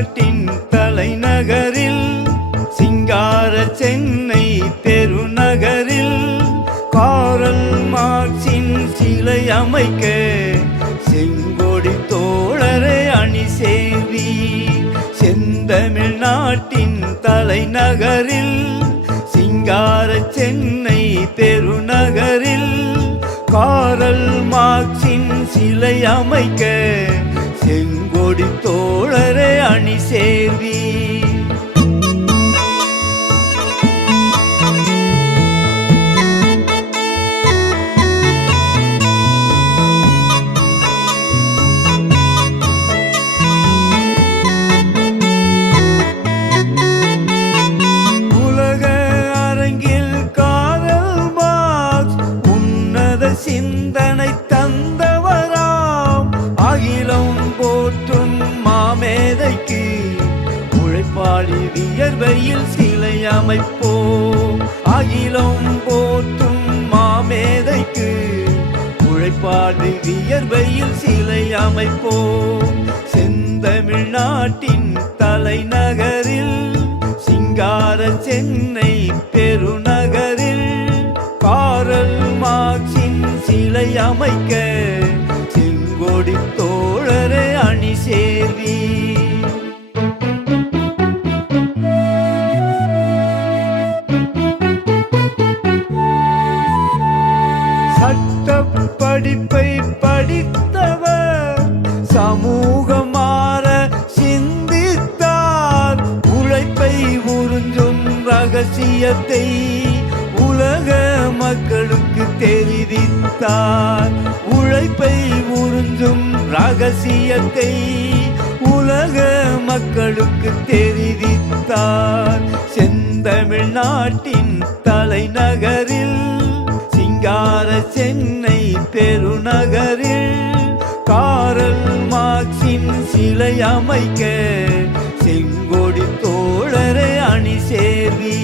தமிழ்நாட்டின் தலைநகரில் சிங்கார சென்னை பெருநகரில் காரல் மார்க்சின் சிலை அமைக்க செங்கொடி தோழரை அணி சேவி செந்தமிழ்நாட்டின் தலைநகரில் சிங்கார சென்னை பெருநகரில் காரல் மார்க்சின் சிலை அமைக்க செங்கொடி தோழரே அணி சேர்வி. வியர்வையில் சிலை அமைப்போம் அகிலம் போற்றும் மாமேதைக்கு உழைப்பாடு வியர்வையில் சிலை அமைப்போம் செந்தமிழ்நாட்டின் தலைநகரில் சிங்கார சென்னை பெருநகரில் காரல் மார்க்சின் சிலை அமைக்க செங்கோடி தோழரை அணி சேர்வீர். படிப்பை படித்தவர் சமூக மாற சிந்தித்தார். உழைப்பை உறிஞ்சும் ரகசியத்தை உலக மக்களுக்கு தெரிவித்தார். உழைப்பை உறிஞ்சும் ரகசியத்தை உலக மக்களுக்கு தெரிவித்தார். செந்தமிழ்நாட்டின் தலைநகர் சிலை அமைக்க செங்கோடி தோழரை அணி சேவி